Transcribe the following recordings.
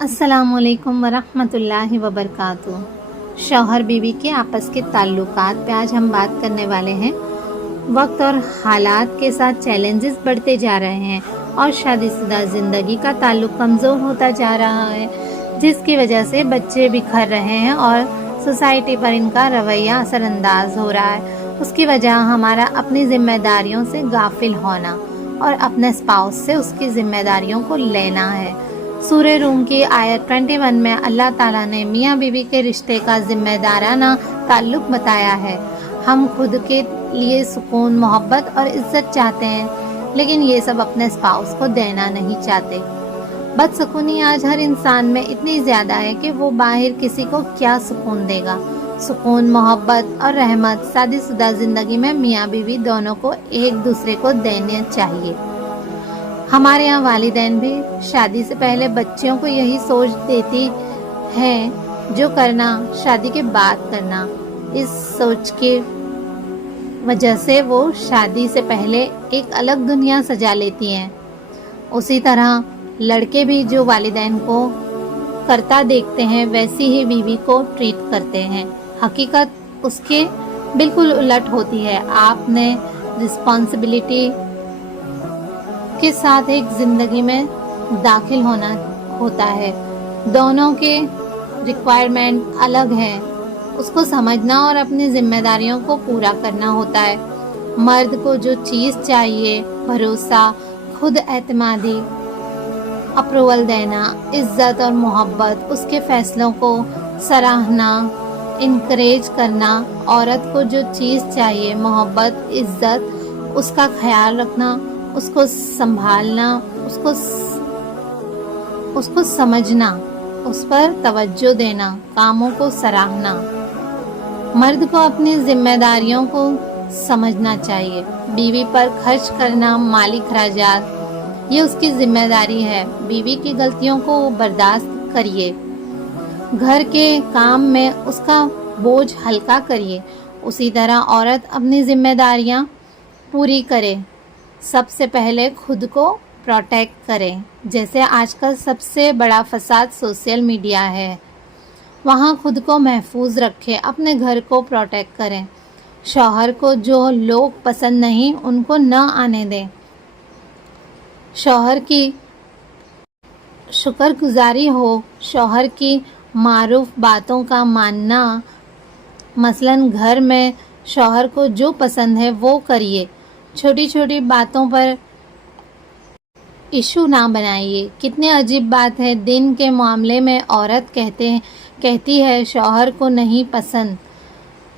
अस्सलाम वालेकुम वरहमतुल्लाहि वबरकातुह। शौहर बीवी के आपस के ताल्लुकात पे आज हम बात करने वाले हैं। वक्त और हालात के साथ चैलेंजेस बढ़ते जा रहे हैं और शादीशुदा ज़िंदगी का ताल्लुक कमज़ोर होता जा रहा है, जिसकी वजह से बच्चे बिखर रहे हैं और सोसाइटी पर इनका रवैया असरअंदाज हो रहा है। उसकी वजह हमारा अपनी जिम्मेदारियों से गाफिल होना और अपने स्पाउस से उसकी जिम्मेदारियों को लेना है। सूरह रूम की आयत 21 में अल्लाह ताला ने मियाँ बीवी के रिश्ते का जिम्मेदाराना ताल्लुक बताया है। हम खुद के लिए सुकून, मोहब्बत और इज्जत चाहते हैं, लेकिन ये सब अपने स्पाउस को देना नहीं चाहते। बदसुकूनी आज हर इंसान में इतनी ज़्यादा है कि वो बाहर किसी को क्या सुकून देगा। सुकून, मोहब्बत और रहमत शादीशुदा ज़िंदगी में मियाँ बीवी दोनों को एक दूसरे को देने चाहिए। हमारे यहाँ वालिदैन भी शादी से पहले बच्चियों को यही सोच देती हैं, जो करना शादी के बाद करना। इस सोच की वजह से वो शादी से पहले एक अलग दुनिया सजा लेती हैं। उसी तरह लड़के भी जो वालिदैन को करता देखते हैं वैसी ही बीवी को ट्रीट करते हैं। हकीकत उसके बिल्कुल उलट होती है। आपने रिस्पॉन्सिबिलिटी के साथ एक ज़िंदगी में दाखिल होना होता है। दोनों के रिक्वायरमेंट अलग हैं, उसको समझना और अपनी जिम्मेदारियों को पूरा करना होता है। मर्द को जो चीज़ चाहिए, भरोसा, खुद एतमादी, अप्रूवल देना, इज्जत और मोहब्बत, उसके फैसलों को सराहना, इनकरेज करना। औरत को जो चीज़ चाहिए, मोहब्बत, इज्जत, उसका ख्याल रखना, उसको संभालना, उसको समझना, उस पर तवज्जो देना, कामों को सराहना। मर्द को अपनी जिम्मेदारियों को समझना चाहिए। बीवी पर खर्च करना, माली खर्चात, ये उसकी जिम्मेदारी है। बीवी की गलतियों को बर्दाश्त करिए। घर के काम में उसका बोझ हल्का करिए। उसी तरह औरत अपनी जिम्मेदारियां पूरी करे। सबसे पहले खुद को प्रोटेक्ट करें। जैसे आजकल सबसे बड़ा फसाद सोशल मीडिया है, वहाँ खुद को महफूज रखें, अपने घर को प्रोटेक्ट करें। शौहर को जो लोग पसंद नहीं उनको न आने दें। शौहर की शुक्रगुजारी हो, शौहर की मारूफ बातों का मानना। मसलन घर में शौहर को जो पसंद है वो करिए। छोटी छोटी बातों पर इशू ना बनाइए। कितनी अजीब बात है, दिन के मामले में औरत कहती है शौहर को नहीं पसंद,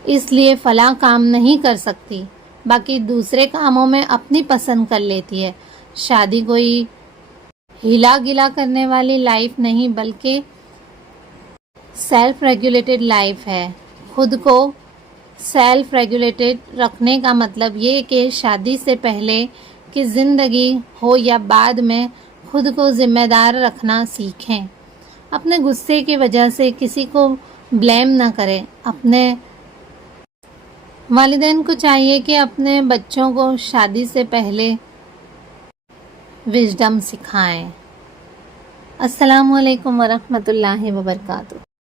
इसलिए फ़लाँ काम नहीं कर सकती, बाकी दूसरे कामों में अपनी पसंद कर लेती है। शादी कोई हिला गिला करने वाली लाइफ नहीं, बल्कि सेल्फ रेगुलेटेड लाइफ है। खुद को सेल्फ रेगुलेटेड रखने का मतलब ये कि शादी से पहले की ज़िंदगी हो या बाद में खुद को ज़िम्मेदार रखना सीखें। अपने गुस्से की वजह से किसी को ब्लेम ना करें। अपने वालिदैन को चाहिए कि अपने बच्चों को शादी से पहले विजडम सिखाएं। अस्सलामु अलैकुम वरहमतुल्लाहि वबरकातुह।